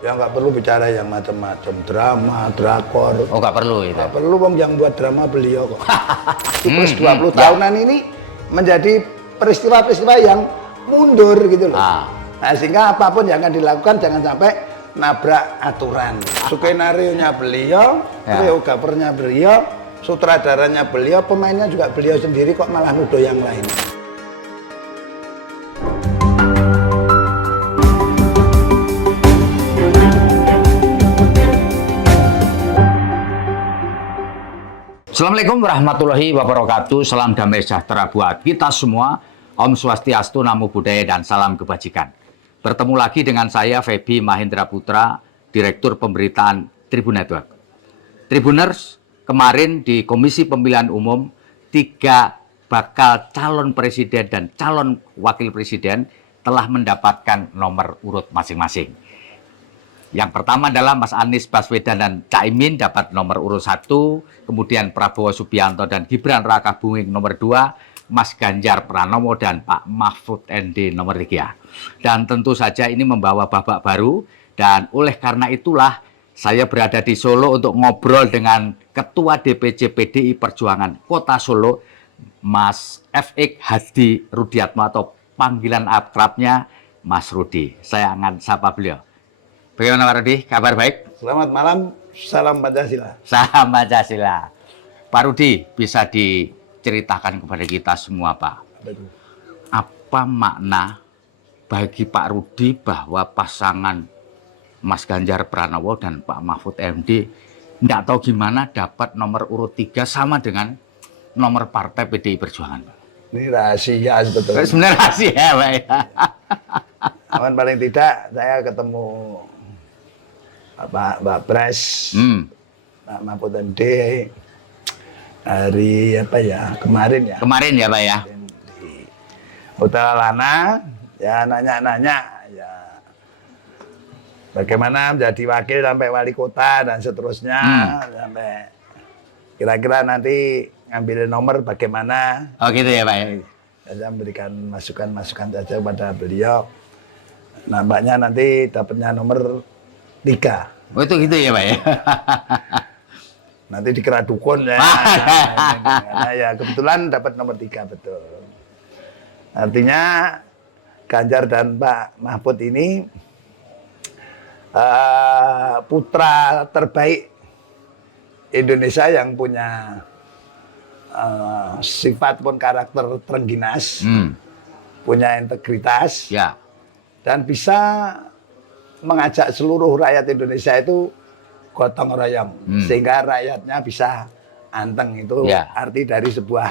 Ya nggak perlu bicara yang macam-macam, drama, drakor. Oh, nggak perlu itu. Nggak perlu, Bang, yang buat drama beliau kok. Siklus 20 ya. tahunan ini menjadi peristiwa-peristiwa yang mundur gitu loh. Nah, sehingga apapun yang akan dilakukan jangan sampai nabrak aturan. Skenario-nya beliau, koreografernya beliau, sutradaranya beliau, pemainnya juga beliau sendiri, kok malah nuduh yang lain. Assalamualaikum warahmatullahi wabarakatuh. Salam damai sejahtera buat kita semua. Om Swastiastu, Namo Buddhaya, dan salam kebajikan. Bertemu lagi dengan saya, Feby Mahendra Putra, Direktur Pemberitaan Tribun Network. Tribuners, kemarin di Komisi Pemilihan Umum, 3 bakal calon presiden dan calon wakil presiden telah mendapatkan nomor urut masing-masing. Yang pertama adalah Mas Anies Baswedan dan Caimin dapat nomor urut 1, kemudian Prabowo Subianto dan Gibran Rakabuming nomor 2, Mas Ganjar Pranowo dan Pak Mahfud MD nomor 3. Dan tentu saja ini membawa babak baru, dan oleh karena itulah saya berada di Solo untuk ngobrol dengan Ketua DPC PDI Perjuangan Kota Solo, Mas F.X. Hadi Rudiatmo atau panggilan akrabnya Mas Rudi. Saya akan sapa beliau. Bagaimana Pak Rudi? Kabar baik? Selamat malam, salam Pancasila. Salam Pancasila. Pak Rudi, bisa diceritakan kepada kita semua, Pak, apa makna bagi Pak Rudi bahwa pasangan Mas Ganjar Pranowo dan Pak Mahfud MD tidak tahu gimana dapat nomor urut 3 sama dengan nomor partai PDI Perjuangan? Ini rahasia sebetulnya. Sebenarnya rahasia, Pak. Aman, paling tidak saya ketemu Pak Pres, Pak Mahfud MD hari apa ya, kemarin ya. Kemarin ya, Pak ya. Di Hotel Lana, ya nanya-nanya ya bagaimana menjadi wakil sampai wali kota dan seterusnya, sampai kira-kira nanti ngambil nomor bagaimana. Oh gitu ya, Pak ya. Saya memberikan masukan-masukan saja kepada beliau. Nampaknya nanti dapatnya nomor 3. Oh itu gitu ya, Pak ya. Nanti dikira dukun ya. Karena ya kebetulan dapat nomor 3, betul. Artinya Ganjar dan Pak Mahfud ini putra terbaik Indonesia yang punya sifat pun karakter terengginas, punya integritas, Ya. dan bisa mengajak seluruh rakyat Indonesia itu gotong royong, sehingga rakyatnya bisa anteng. Itu arti dari sebuah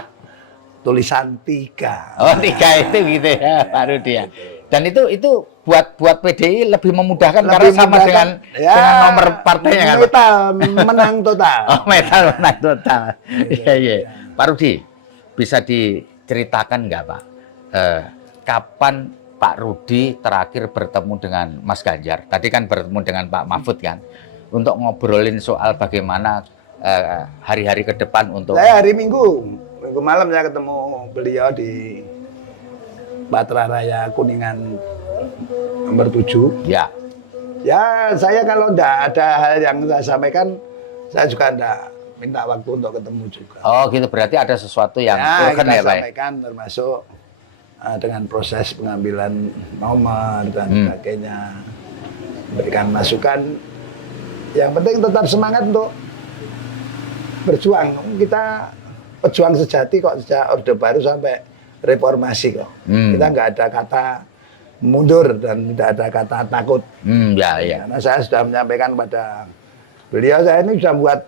tulisan 3. Oh 3 itu gitu ya, Pak Rudi ya. Dan itu buat PDI lebih memudahkan karena sama dengan nomor partainya kan, Pak? Metal menang total. Oh, metal menang total. Iya, iya. Pak Rudi, bisa diceritakan nggak, Pak? Kapan Pak Rudi terakhir bertemu dengan Mas Ganjar? Tadi kan bertemu dengan Pak Mahfud kan? Untuk ngobrolin soal bagaimana hari-hari ke depan untuk... Saya hari Minggu malam saya ketemu beliau di Patra Raya Kuningan nomor 7. Ya. Ya, saya kalau enggak ada hal yang saya sampaikan, saya juga enggak minta waktu untuk ketemu juga. Oh gitu, berarti ada sesuatu yang ya, kita ya, Pak? sampaikan termasuk dengan proses pengambilan nomor dan sebagainya. Berikan masukan. Yang penting tetap semangat untuk berjuang. Kita pejuang sejati kok, sejak Orde Baru sampai reformasi kok. Kita nggak ada kata mundur dan tidak ada kata takut. Ya, ya. Karena saya sudah menyampaikan kepada beliau, saya ini sudah buat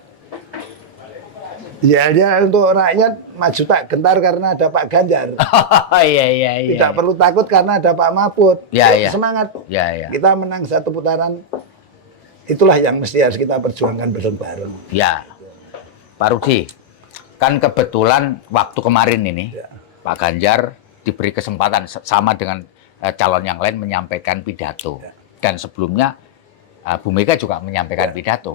ya untuk rakyat maju tak gentar karena ada Pak Ganjar. Oh iya, iya, iya. Tidak perlu takut karena ada Pak Mahfud. Ya, ya. Semangat. Ya, ya. Kita menang 1 putaran. Itulah yang mesti harus kita perjuangkan bareng-bareng. Ya. Pak Rudi, kan kebetulan waktu kemarin ini Pak Ganjar diberi kesempatan sama dengan calon yang lain menyampaikan pidato. Dan sebelumnya Bu Mega juga menyampaikan pidato.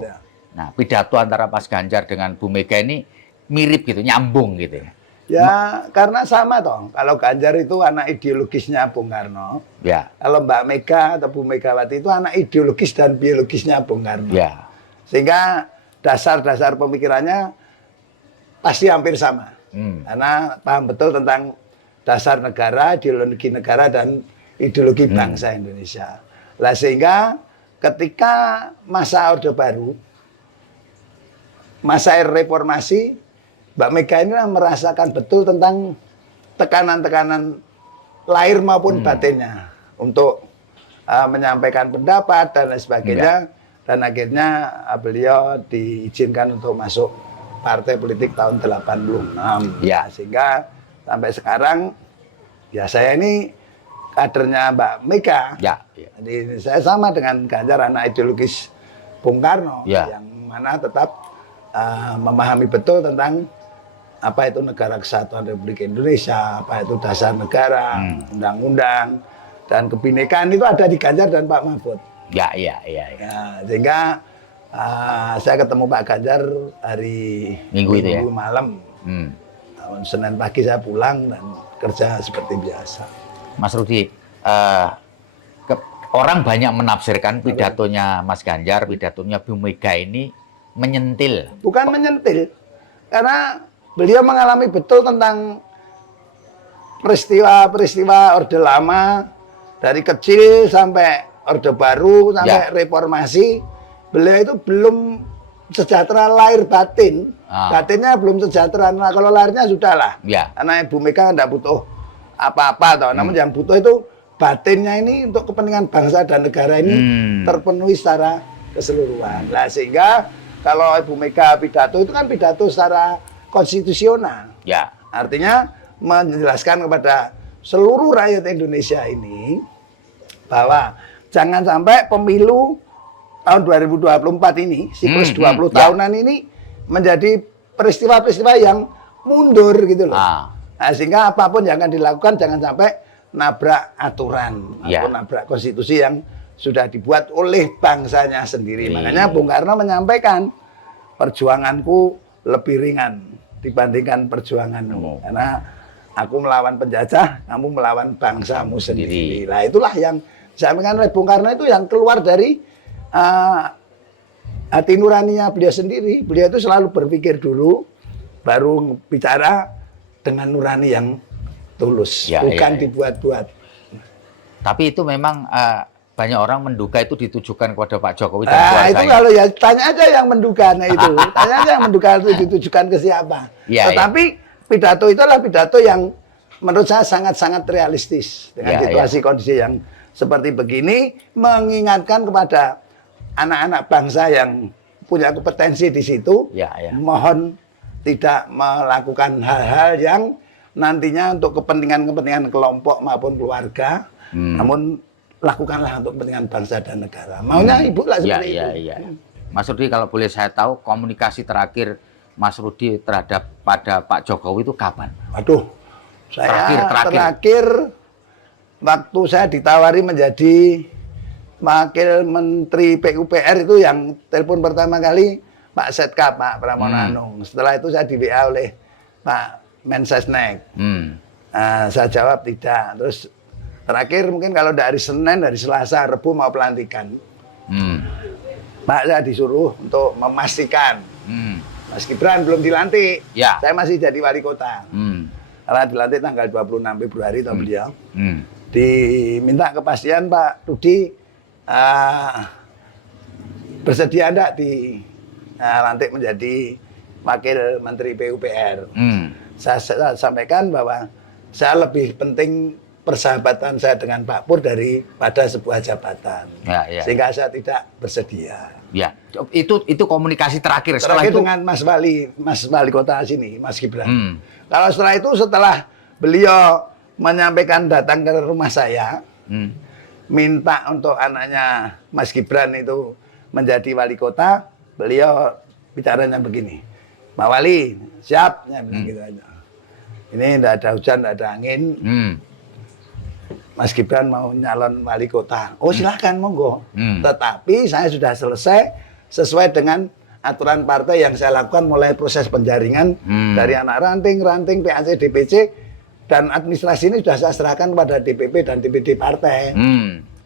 Nah, pidato antara Mas Ganjar dengan Bu Mega ini mirip gitu, nyambung gitu. Ya, karena sama toh. Kalau Ganjar itu anak ideologisnya Bung Karno. Ya. Kalau Mbak Mega atau Bu Megawati itu anak ideologis dan biologisnya Bung Karno. Ya. Sehingga dasar-dasar pemikirannya pasti hampir sama. Karena paham betul tentang dasar negara, ideologi negara, dan ideologi bangsa Indonesia. Lah sehingga ketika masa Orde Baru, masa reformasi, Mbak Mega ini merasakan betul tentang tekanan-tekanan lahir maupun batinnya untuk menyampaikan pendapat dan lain sebagainya. Dan akhirnya beliau diizinkan untuk masuk partai politik tahun 86. Ya. Sehingga sampai sekarang ya saya ini kadernya Mbak Mega. Ya. Jadi saya sama dengan Ganjar, anak ideologis Bung Karno, yang mana tetap memahami betul tentang apa itu Negara Kesatuan Republik Indonesia, apa itu dasar negara, undang-undang, dan kebinekaan itu ada di Ganjar dan Pak Mahfud. Ya, sehingga saya ketemu Pak Ganjar hari Minggu malam. Senin pagi saya pulang dan kerja seperti biasa. Mas Rudi, orang banyak menafsirkan pidatonya Mas Ganjar, pidatonya Bu Mega ini menyentil. Bukan menyentil, karena beliau mengalami betul tentang peristiwa-peristiwa Orde Lama, dari kecil sampai Orde Baru, sampai reformasi. Beliau itu belum sejahtera lahir batin. Batinnya belum sejahtera. Nah, kalau lahirnya sudah lah. Karena Ibu Mega tidak butuh apa-apa. Namun yang butuh itu batinnya ini untuk kepentingan bangsa dan negara ini terpenuhi secara keseluruhan. Nah, sehingga kalau Ibu Mega pidato itu kan pidato secara konstitusional. Artinya menjelaskan kepada seluruh rakyat Indonesia ini bahwa jangan sampai pemilu tahun 2024 ini, siklus 20 tahunan ini menjadi peristiwa-peristiwa yang mundur gitu loh. Nah, sehingga apapun yang akan dilakukan jangan sampai nabrak aturan atau nabrak konstitusi yang sudah dibuat oleh bangsanya sendiri. Makanya Bung Karno menyampaikan, perjuanganku lebih ringan dibandingkan perjuanganmu. Karena aku melawan penjajah, kamu melawan bangsamu sendiri. Nah, itulah yang disampaikan oleh Bung Karno, itu yang keluar dari hati nuraninya beliau sendiri. Beliau itu selalu berpikir dulu, baru bicara dengan nurani yang tulus, bukan dibuat-buat. Tapi itu memang banyak orang menduga itu ditujukan kepada Pak Jokowi dan keluarganya. Itu kalau ya tanya aja yang menduga, itu tanya aja yang menduga itu ditujukan ke siapa. Tetapi pidato itu adalah pidato yang menurut saya sangat-sangat realistis dengan situasi kondisi yang seperti begini, mengingatkan kepada anak-anak bangsa yang punya kompetensi di situ, mohon tidak melakukan hal-hal yang nantinya untuk kepentingan kelompok maupun keluarga, namun lakukanlah untuk kepentingan bangsa dan negara. Maunya Ibu lah seperti itu. Mas Rudi, kalau boleh saya tahu, komunikasi terakhir Mas Rudi terhadap pada Pak Jokowi itu kapan? Aduh, saya terakhir waktu saya ditawari menjadi Wakil Menteri PUPR itu yang telepon pertama kali Pak Setka, Pak Pramono Anung. Setelah itu saya di WA oleh Pak Mensesnek. Saya jawab tidak. Terus terakhir mungkin kalau dari Senin, dari Selasa, Rebu mau pelantikan. Pak, saya disuruh untuk memastikan Mas Gibran belum dilantik. Saya masih jadi wali kota. Karena dilantik tanggal 26 Februari tahun beliau. Diminta kepastian, Pak Rudi, bersedia enggak dilantik menjadi Wakil Menteri PUPR. Saya sampaikan bahwa saya lebih penting persahabatan saya dengan Pak Pur daripada sebuah jabatan. Sehingga saya tidak bersedia. Itu komunikasi terakhir. Setelah itu dengan Mas Wali Kota sini, Mas Gibran. Kalau setelah beliau menyampaikan datang ke rumah saya, minta untuk anaknya Mas Gibran itu menjadi wali kota, beliau bicaranya begini, Pak Wali, siap, ya, gitu aja. Ini tidak ada hujan, tidak ada angin. Mas Gibran mau nyalon wali kota. Oh, silakan, monggo. Tetapi saya sudah selesai sesuai dengan aturan partai yang saya lakukan mulai proses penjaringan dari anak ranting, PAC, DPC, dan administrasi ini sudah saya serahkan kepada DPP dan DPD partai.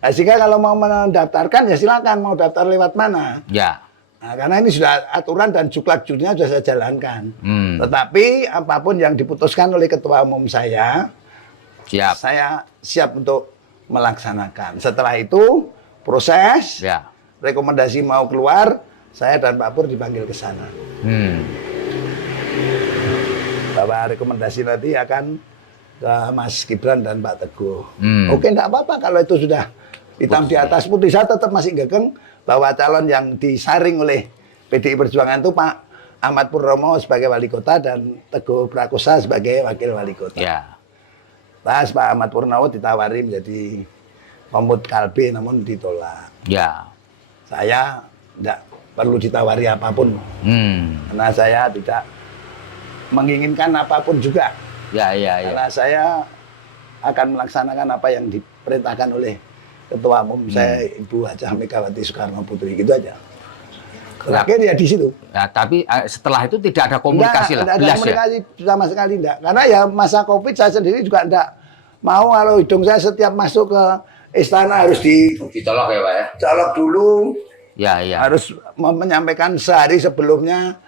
Nah, sehingga kalau mau mendaftarkan ya silakan, mau daftar lewat mana. Ya. Nah, karena ini sudah aturan dan juklak-juknya sudah saya jalankan. Tetapi apapun yang diputuskan oleh ketua umum saya siap untuk melaksanakan. Setelah itu proses, rekomendasi mau keluar, saya dan Pak Pur dipanggil ke sana. Bahwa rekomendasi nanti akan ke Mas Gibran dan Pak Teguh. Oke, enggak apa-apa kalau itu sudah hitam di atas putih. Saya tetap masih gegeng bahwa calon yang disaring oleh PDI Perjuangan itu Pak Ahmad Purnomo sebagai wali kota dan Teguh Prakosa sebagai wakil wali kota. Pas Pak Ahmad Purnomo ditawari menjadi Komut Kalbe namun ditolak. Saya tidak perlu ditawari apapun. Karena saya tidak menginginkan apapun juga. Karena saya akan melaksanakan apa yang diperintahkan oleh Ketua Umum saya, Ibu Hajah Megawati Soekarno Putri, gitu aja. Terakhir ya di situ. Ya, tapi setelah itu tidak ada komunikasi lah. Tidak ada komunikasi sama sekali enggak. Karena ya masa Covid saya sendiri juga enggak mau kalau hidung saya setiap masuk ke istana harus ditolak ya Pak ya. Colok dulu. Harus menyampaikan sehari sebelumnya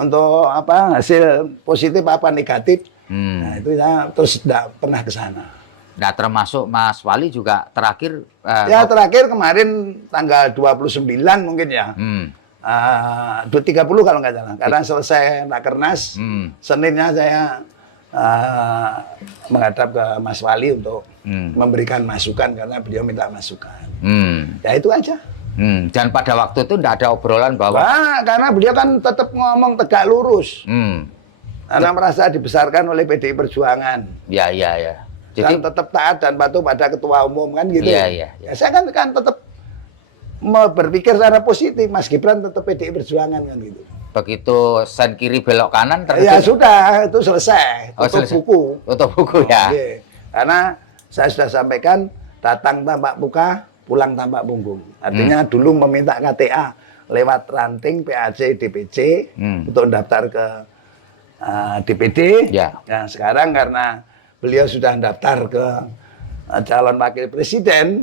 untuk apa hasil positif apa negatif. Nah, itu ya terus tidak pernah ke sana. Nah, termasuk Mas Wali juga terakhir terakhir kemarin tanggal 29 mungkin ya. 30 kalau nggak salah. Karena selesai Rakernas, Seninnya saya menghadap ke Mas Wali untuk memberikan masukan karena beliau minta masukan. Ya itu aja. Dan pada waktu itu tidak ada obrolan bahwa karena beliau kan tetap ngomong tegak lurus. Karena merasa dibesarkan oleh PDI Perjuangan. Jadi kan tetap taat dan patuh pada ketua umum kan gitu. Ya, saya kan tetap mau berpikir secara positif. Mas Gibran tetap PDI Perjuangan kan gitu. Begitu sen kiri belok kanan ya sudah itu selesai. Tutup buku ya. Karena saya sudah sampaikan datang tanpa muka, pulang tanpa punggung. Artinya dulu meminta KTA lewat ranting PAC DPC untuk daftar ke DPD. Nah, sekarang karena beliau sudah daftar ke calon wakil presiden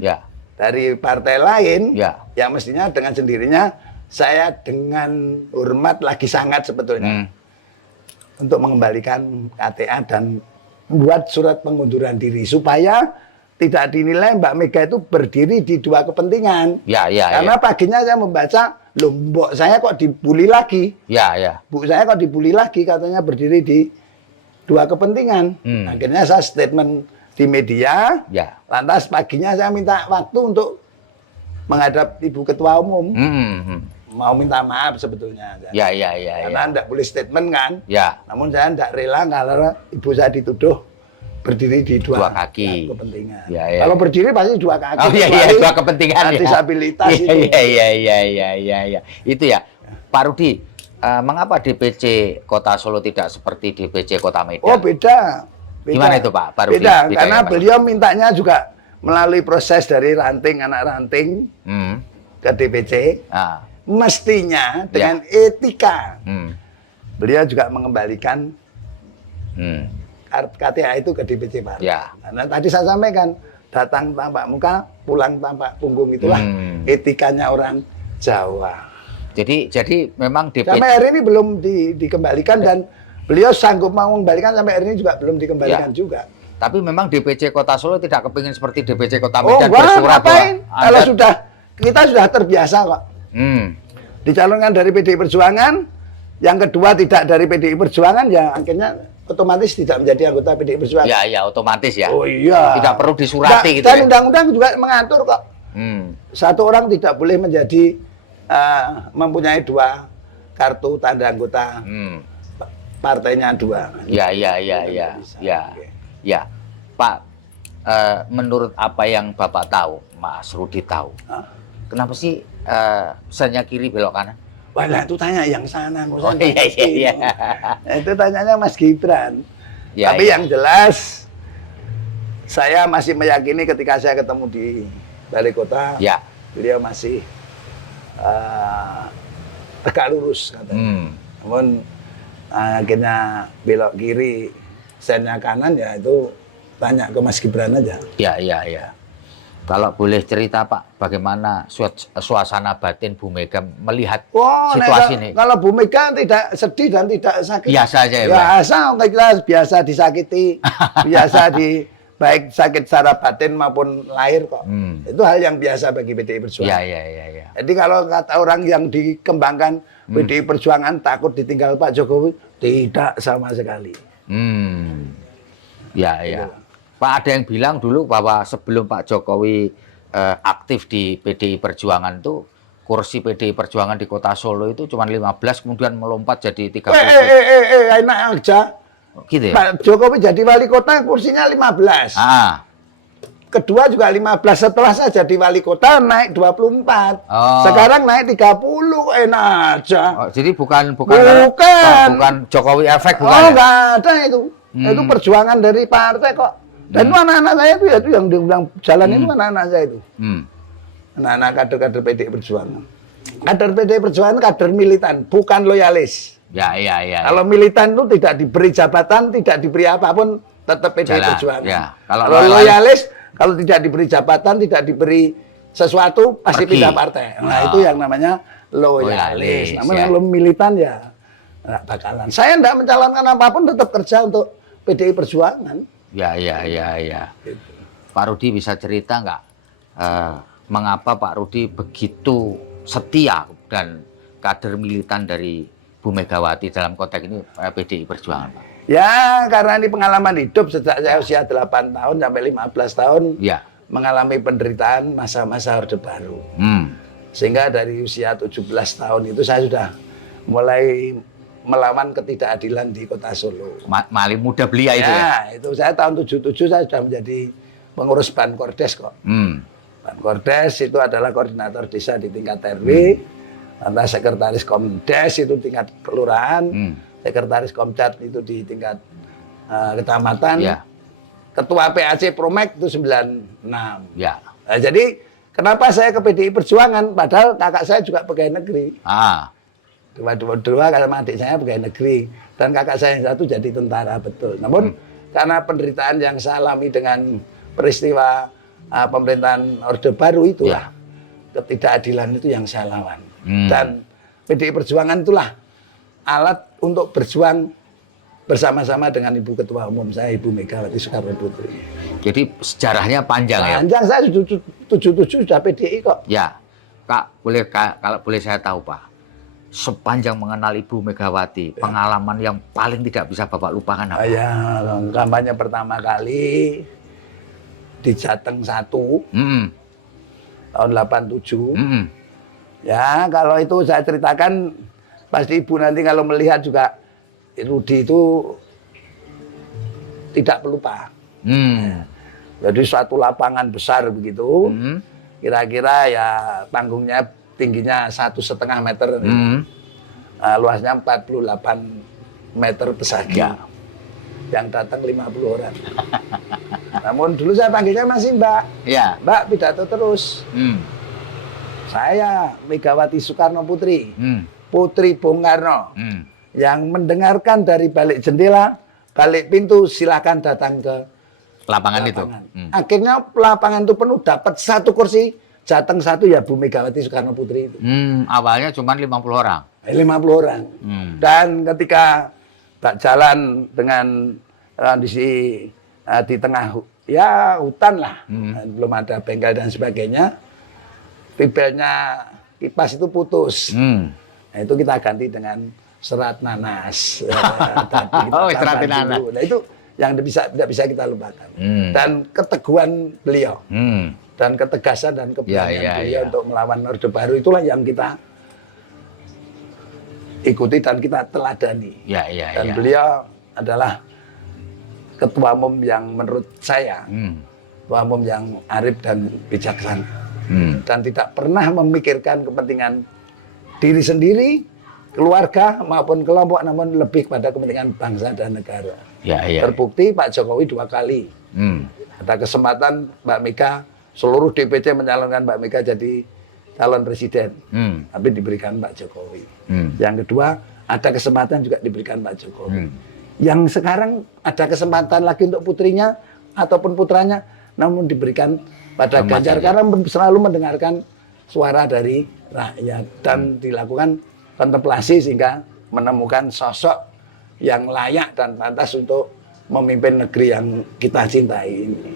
dari partai lain, yang mestinya dengan sendirinya saya dengan hormat lagi sangat sebetulnya untuk mengembalikan KTA dan membuat surat pengunduran diri supaya tidak dinilai Mbak Mega itu berdiri di dua kepentingan. Karena paginya saya membaca, loh mbok saya kok dibully lagi. Bu saya kok dibully lagi katanya berdiri di dua kepentingan. Akhirnya saya statement di media. Lantas paginya saya minta waktu untuk menghadap Ibu Ketua Umum. Mau minta maaf sebetulnya. Karena tidak boleh statement kan. Namun saya tidak rela kalau ibu saya dituduh berdiri di dua kaki kepentingan. Kalau berdiri pasti dua kaki. Dua kepentingan. Disabilitas itu. Itu ya. Pak Rudi, mengapa DPC Kota Solo tidak seperti DPC Kota Medan? Oh beda. Gimana itu Pak Rudi? Beda, karena beliau mintanya juga melalui proses dari ranting, anak ranting ke DPC. Mestinya dengan etika. Beliau juga mengembalikan KTA itu ke DPC Partai. Karena tadi saya sampaikan, datang tanpa muka, pulang tanpa punggung, itulah etikanya orang Jawa. Jadi memang DPC sampai hari ini belum dikembalikan dan beliau sanggup mau mengembalikan, sampai hari ini juga belum dikembalikan juga. Tapi memang DPC Kota Solo tidak kepingin seperti DPC Kota Medan bersurat ngapain? Kalau kita sudah terbiasa kok. Dicalonkan dari PDI Perjuangan, yang kedua tidak dari PDI Perjuangan, ya akhirnya otomatis tidak menjadi anggota PDI Perjuangan. Otomatis ya. Oh iya. Tidak perlu disurati gitu. Dan undang-undang juga mengatur kok. Satu orang tidak boleh menjadi mempunyai dua kartu tanda anggota. Partainya dua. Pak, menurut apa yang Bapak tahu, Mas Rudi tahu, kenapa sih sennya kiri belok kanan? Wah, itu tanya yang sana. Itu tanyanya Mas Gibran. Tapi yang jelas, saya masih meyakini ketika saya ketemu di Balai Kota, beliau masih tegak lurus katanya. Namun akhirnya belok kiri, sennya kanan ya itu tanya ke Mas Gibran aja. Ya. Kalau boleh cerita Pak, bagaimana suasana batin Bu Mega melihat situasi ini? Kalau Bu Mega tidak sedih dan tidak sakit. Biasa aja ya, Pak? Biasa, biasa disakiti, biasa baik sakit secara batin maupun lahir kok. Itu hal yang biasa bagi PDI Perjuangan. Ya. Jadi kalau kata orang yang dikembangkan PDI Perjuangan takut ditinggal Pak Jokowi, tidak sama sekali. Ya. Pak, ada yang bilang dulu bahwa sebelum Pak Jokowi aktif di PDI Perjuangan itu, kursi PDI Perjuangan di kota Solo itu cuma 15, kemudian melompat jadi 30. Enak aja. Gitu ya? Pak Jokowi jadi wali kota kursinya 15. Kedua juga 15, setelah saya jadi wali kota naik 24. Sekarang naik 30, enak aja. Jadi bukan Jokowi efek, bukan? Enggak ada itu. Itu perjuangan dari partai kok. Dan itu anak-anak saya itu yang dibilang jalan itu anak-anak saya itu. Anak-anak kader-kader PDI Perjuangan. Kader PDI Perjuangan kader militan, bukan loyalis. Ya. Kalau militan itu tidak diberi jabatan, tidak diberi apapun, tetap PDI Perjuangan. Ya. Kalau loyalis, kalau tidak diberi jabatan, tidak diberi sesuatu, pasti pindah partai. Nah, itu yang namanya loyalis. Namun yang militan ya nggak bakalan. Saya tidak mencalonkan apapun, tetap kerja untuk PDI Perjuangan. Ya. Gitu. Pak Rudi bisa cerita nggak mengapa Pak Rudi begitu setia dan kader militan dari Bu Megawati dalam konteks ini PDI Perjuangan, Pak? Ya, karena ini pengalaman hidup sejak saya usia 8 tahun sampai 15 tahun mengalami penderitaan masa-masa Orde Baru. Sehingga dari usia 17 tahun itu saya sudah mulai melawan ketidakadilan di kota Solo. Mali muda belia itu ya? Itu saya tahun 77 saya sudah menjadi pengurus Bankordes kok. Bankordes itu adalah koordinator desa di tingkat RW, lantas sekretaris Komdes itu tingkat kelurahan, sekretaris Komcat itu di tingkat kecamatan, ketua PAC Promek itu 96. Nah, jadi kenapa saya ke PDI Perjuangan, padahal kakak saya juga pegawai negeri. Dua karena adik saya pegawai negeri dan kakak saya yang satu jadi tentara, betul. Namun karena penderitaan yang saya alami dengan peristiwa pemerintahan Orde Baru itulah ketidakadilan itu yang saya lawan. Dan PDI Perjuangan itulah alat untuk berjuang bersama-sama dengan Ibu Ketua Umum saya, Ibu Megawati Soekarno Putri. Jadi sejarahnya panjang ya? Panjang, saya 77 sudah PDI kok. Ya, Kak, kalau boleh saya tahu Pak, sepanjang mengenal Ibu Megawati, pengalaman yang paling tidak bisa Bapak lupakan apa? Ya, kampanye pertama kali di Jateng 1 tahun 87. Ya, kalau itu saya ceritakan, pasti Ibu nanti kalau melihat juga, Rudi itu tidak pelupa. Jadi suatu lapangan besar begitu, kira-kira ya panggungnya tingginya 1,5 meter, luasnya 48 meter persegi. Yang datang 50 orang. Namun dulu saya panggilnya masih Mbak. Mbak pidato terus. Saya Megawati Soekarno Putri, Putri Bung Karno, yang mendengarkan dari balik jendela, balik pintu, silakan datang ke lapangan. Itu. Akhirnya lapangan itu penuh, dapat 1 kursi. Jateng 1 ya Bu Megawati Soekarno Putri itu. Awalnya cuma 50 orang. 50 orang. Dan ketika tak jalan dengan kondisi di tengah hutan lah, belum ada bengkel dan sebagainya, pibelnya kipas itu putus. Nah, itu kita ganti dengan serat nanas. Serat nanas. Nah, itu yang tidak bisa kita lupakan. Dan keteguhan beliau. Dan ketegasan dan keberanian beliau untuk melawan Orde Baru itulah yang kita ikuti dan kita teladani. Dan beliau adalah ketua umum yang menurut saya ketua umum yang arif dan bijaksana, dan tidak pernah memikirkan kepentingan diri sendiri, keluarga maupun kelompok, namun lebih pada kepentingan bangsa dan negara. Terbukti Pak Jokowi 2 kali. Ada kesempatan Mbak Mega, seluruh DPC mencalonkan Mbak Mega jadi calon presiden, Hmm. tapi diberikan Pak Jokowi. Hmm. Yang kedua, ada kesempatan juga diberikan Pak Jokowi. Hmm. Yang sekarang ada kesempatan lagi untuk putrinya ataupun putranya, namun diberikan pada Sama Ganjar saja. karena selalu mendengarkan suara dari rakyat dan dilakukan kontemplasi sehingga menemukan sosok yang layak dan pantas untuk memimpin negeri yang kita cintai ini.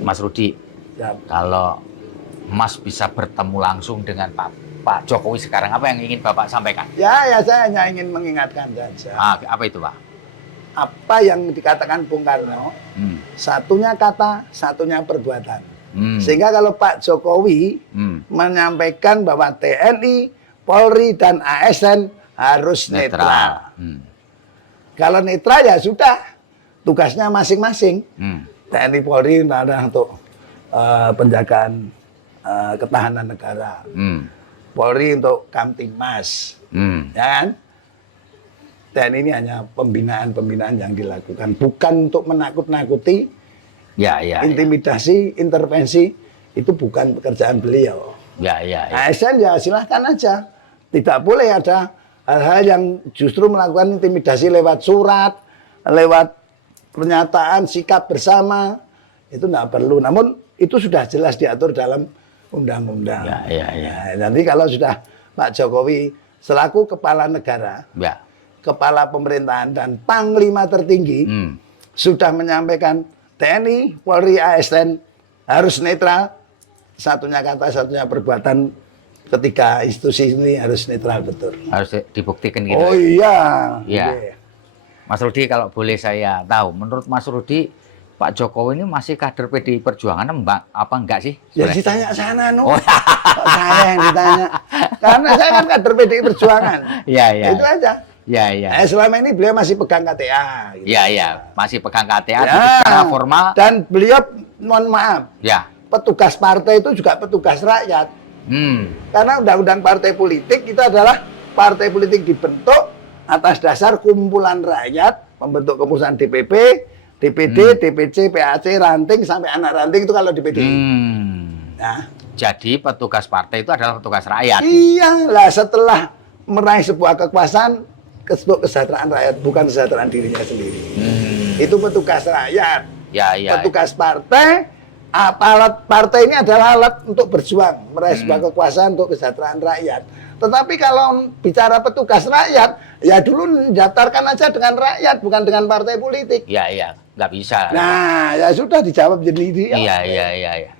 Mas Rudi, Ya, kalau Mas bisa bertemu langsung dengan Pak Jokowi sekarang, apa yang ingin Bapak sampaikan? ya, saya hanya ingin mengingatkan saja. Apa itu, Pak? Apa yang dikatakan Bung Karno, Hmm. satunya kata, satunya perbuatan. Hmm. Sehingga kalau Pak Jokowi Hmm. menyampaikan bahwa TNI, Polri, dan ASN harus netral. Hmm. Kalau netral ya sudah, tugasnya masing-masing. Hmm. TNI, Polri ada untuk penjagaan ketahanan negara. Hmm. Polri untuk Kamtibmas, Hmm. ya kan? TNI ini hanya pembinaan-pembinaan yang dilakukan, bukan untuk menakut-nakuti, Ya, ya, ya. intimidasi, intervensi, itu bukan pekerjaan beliau. Ya, ya, ya. ASN ya silahkan aja. Tidak boleh ada hal-hal yang justru melakukan intimidasi lewat surat, lewat pernyataan, sikap bersama. Itu tidak perlu. Namun itu sudah jelas diatur dalam undang-undang. Ya, ya, ya. Nah, nanti kalau sudah Pak Jokowi selaku kepala negara, Ya. kepala pemerintahan dan panglima tertinggi Hmm. sudah menyampaikan TNI, Polri, ASN harus netral, satunya kata, satunya perbuatan, ketiga institusi ini harus netral betul. Harus dibuktikan gitu. Oh iya. Iya. Iya. Mas Rudi, kalau boleh saya tahu, menurut Mas Rudi, Pak Jokowi ini masih kader PDI Perjuangan apa enggak sih? Ya Sebenarnya? ditanya sana, no. Oh. Kok saya yang ditanya. Karena saya kan kader PDI Perjuangan. Iya, iya. Itu aja. Iya, iya. Selama ini beliau masih pegang KTA. Gitu. Iya, iya. Masih pegang KTA Ya. tapi secara formal. Dan beliau, mohon maaf, Ya. petugas partai itu juga petugas rakyat. Hmm. Karena undang-undang partai politik itu adalah partai politik dibentuk atas dasar kumpulan rakyat, membentuk keputusan DPP, DPD, DPC, PAC, ranting sampai anak ranting itu kalau di PDI. Hmm. Nah, Jadi petugas partai itu adalah petugas rakyat. iya lah setelah meraih sebuah kekuasaan untuk kesejahteraan rakyat, bukan kesejahteraan dirinya sendiri. Hmm. Itu petugas rakyat. Ya, ya. Petugas partai, alat partai ini adalah alat untuk berjuang, meraih sebuah kekuasaan untuk kesejahteraan rakyat. Tetapi kalau bicara petugas rakyat, ya dulu daftarkan aja dengan rakyat, bukan dengan partai politik. Ya, ya. Nggak bisa. Nah, ya sudah dijawab jadi dia. Iya, iya, iya, iya.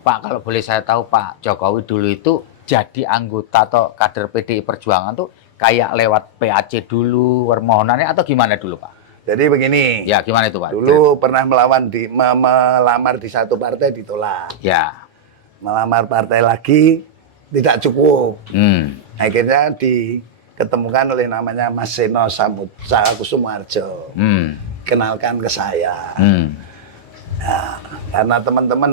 Pak, kalau boleh saya tahu, Pak Jokowi dulu itu jadi anggota atau kader PDI Perjuangan tuh kayak lewat PAC dulu, permohonannya atau gimana dulu, Pak? Jadi begini, Ya, gimana itu, Pak? dulu pernah melamar di satu partai ditolak. Ya. Melamar partai lagi tidak cukup. Hmm. Akhirnya diketemukan oleh namanya Mas Seno Kusumarjo. Hmm. Kenalkan ke saya. Hmm. Nah, karena teman-teman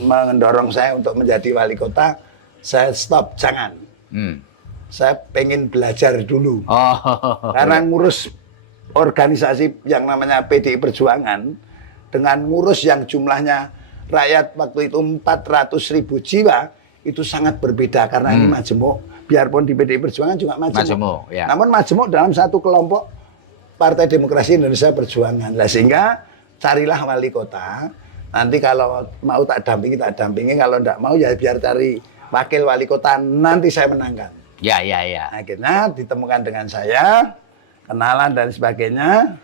mendorong saya untuk menjadi wali kota, saya stop, jangan. Hmm. Saya pengen belajar dulu. Oh. Karena ngurus organisasi yang namanya PDI Perjuangan, dengan ngurus yang jumlahnya rakyat waktu itu 400.000 jiwa, itu sangat berbeda. Karena ini majemuk, biarpun di PDI Perjuangan juga majemuk. Majemuk, ya. Namun majemuk dalam satu kelompok Partai Demokrasi Indonesia Perjuangan. Nah, sehingga carilah wali kota. Nanti kalau mau tak dampingi, kalau enggak mau ya biar cari wakil wali kota, nanti saya menangkan. Ya, ya, ya. Akhirnya ditemukan dengan saya, kenalan dan sebagainya.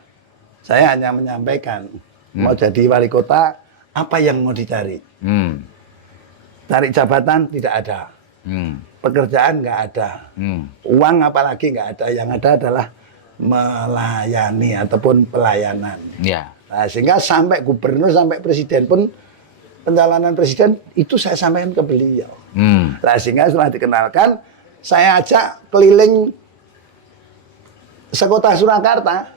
Saya hanya menyampaikan, mau jadi wali kota, apa yang mau dicari? Hmm. Cari jabatan tidak ada, Hmm. pekerjaan nggak ada, Hmm. uang apalagi nggak ada. Yang ada adalah melayani ataupun pelayanan. Ya. Nah, sehingga sampai gubernur, sampai presiden pun, pencalonan presiden itu saya sampaikan ke beliau. Hmm. Nah, sehingga setelah dikenalkan, saya ajak keliling sekota Surakarta.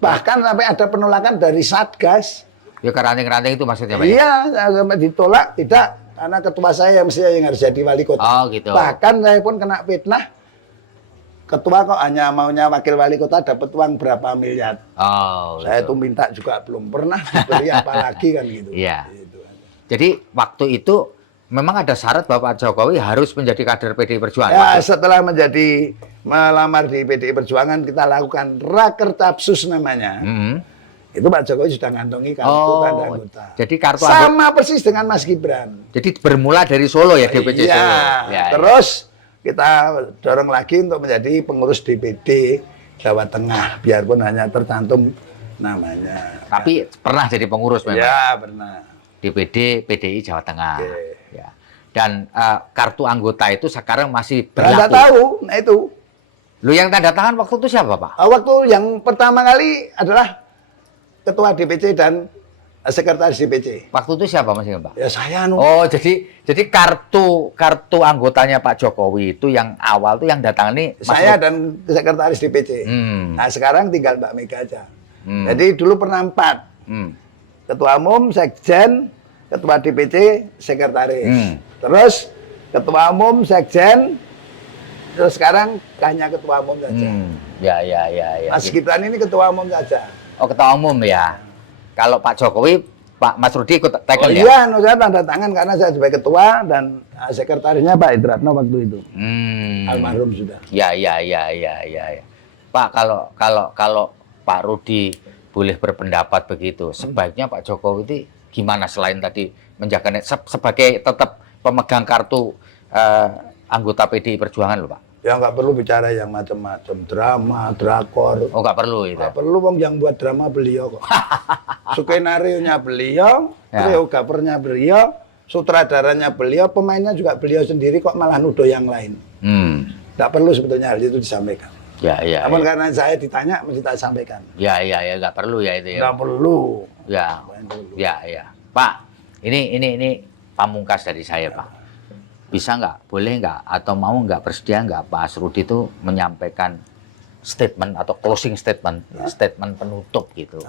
Bahkan sampai ada penolakan dari Satgas. Ya, ke ranting-ranting itu maksudnya, Pak? Iya, sampai ditolak, tidak. Karena ketua saya mestinya yang harus jadi wali kota. Oh, gitu. Bahkan saya pun kena fitnah. Ketua kok hanya maunya wakil wali kota dapat uang berapa miliar. Oh, Saya gitu. tuh minta juga belum pernah diberi apalagi kan gitu. Iya. Gitu. Jadi waktu itu memang ada syarat Bapak Jokowi harus menjadi kader PDI Perjuangan. Ya, Pak? setelah melamar di PDI Perjuangan, kita lakukan Rakertapsus namanya. Itu Pak Jokowi sudah ngantongi kartu tanda anggota. Jadi kartu sama persis dengan Mas Gibran. Jadi bermula dari Solo ya, DPC Iya, Solo. Ya, terus kita dorong lagi untuk menjadi pengurus DPD Jawa Tengah, biarpun hanya tercantum namanya. Tapi pernah jadi pengurus memang. Ya, pernah. DPD PDI Jawa Tengah. Oke. Ya. Dan kartu anggota itu sekarang masih Nggak berlaku. tahu, nah itu. Lu yang tanda tangan waktu itu siapa, Pak? Waktu yang pertama kali adalah Ketua DPC dan Sekretaris DPC. Waktu itu siapa Mas Pak? Ya saya Oh, jadi kartu anggotanya Pak Jokowi itu yang awal tuh yang datangnya saya dan Sekretaris DPC. Nah, sekarang tinggal Mbak Mega aja. Jadi dulu pernah 4. Ketua Umum, Sekjen, Ketua DPC, Sekretaris. Terus Ketua Umum, Sekjen, terus sekarang hanya Ketua Umum saja. Ya. Mas Gibran ini Ketua Umum saja. Oh, Ketua Umum ya. Kalau Pak Jokowi, Pak Mas Rudi ikut tackle ya? Iya, saya tanda tangan karena saya sebagai ketua dan sekretarisnya Pak Idratno waktu itu. Almarhum sudah. Ya. Pak, kalau Pak Rudi boleh berpendapat begitu, sebaiknya Pak Jokowi itu gimana selain tadi menjaga sebagai tetap pemegang kartu anggota PDI Perjuangan loh, Pak? Ya nggak perlu bicara yang macam-macam, drama, drakor. Oh, nggak perlu itu. Nggak perlu, Bang, yang buat drama beliau kok. Skenario-nya beliau, koreografernya beliau, sutradaranya beliau, pemainnya juga beliau sendiri, kok malah nuduh yang lain. Nggak perlu sebetulnya hal itu disampaikan. Ya. Namun karena saya ditanya, mesti tak sampaikan. Ya, nggak perlu ya itu ya. Nggak perlu. Ya. Pak, ini pamungkas dari saya, Pak. Bisa nggak, boleh nggak, atau mau nggak, bersedia nggak Pak Asrudi itu menyampaikan statement atau closing statement, statement penutup gitu,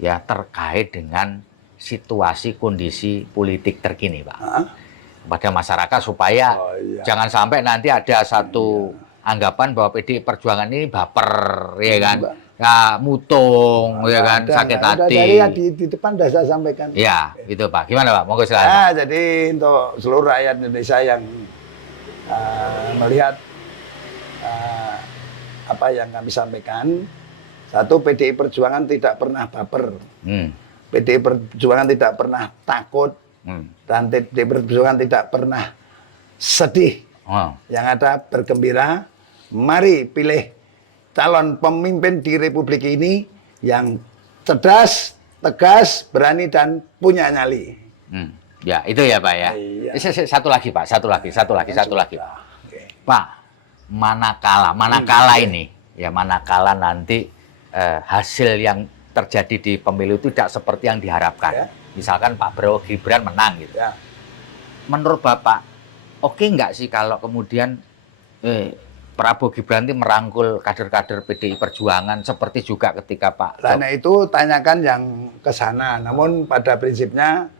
ya terkait dengan situasi kondisi politik terkini, Pak, pada masyarakat supaya jangan sampai nanti ada satu anggapan bahwa PDI Perjuangan ini baper, ya kan, ya mutung, ya kan, sakit hati. Dari di depan sudah saya sampaikan. Ya, itu Pak. Gimana Pak? Monggo silakan. Nah, jadi untuk seluruh rakyat Indonesia yang melihat apa yang kami sampaikan, satu, PDI Perjuangan tidak pernah baper. PDI Perjuangan tidak pernah takut. Dan PDI Perjuangan tidak pernah sedih. Yang ada bergembira. Mari pilih calon pemimpin di Republik ini yang cerdas, tegas, berani, dan punya nyali. Ya, itu ya Pak ya. Iya. Satu lagi Pak, satu lagi. Pak, manakala ini, ya manakala nanti hasil yang terjadi di pemilu itu tidak seperti yang diharapkan. Ya. Misalkan Pak Prabowo Gibran menang gitu. Ya. Menurut Bapak, oke nggak sih kalau kemudian Prabowo Gibran itu merangkul kader-kader PDI Perjuangan seperti juga ketika Pak. Karena itu tanyakan yang ke sana. Namun pada prinsipnya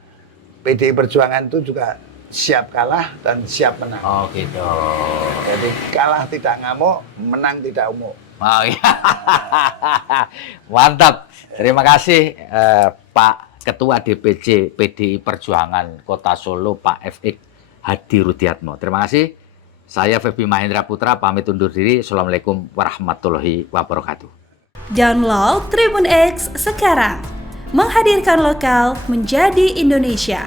PDI Perjuangan itu juga siap kalah dan siap menang. Oh gitu. Jadi kalah tidak ngamuk, menang tidak umuk. Oh iya. Mantap. Terima kasih Pak Ketua DPC PDI Perjuangan Kota Solo, Pak FX Hadi Rudiatmo. Terima kasih. Saya Febi Mahendra Putra pamit undur diri. Assalamualaikum warahmatullahi wabarakatuh. Download Tribun X sekarang. Menghadirkan lokal menjadi Indonesia.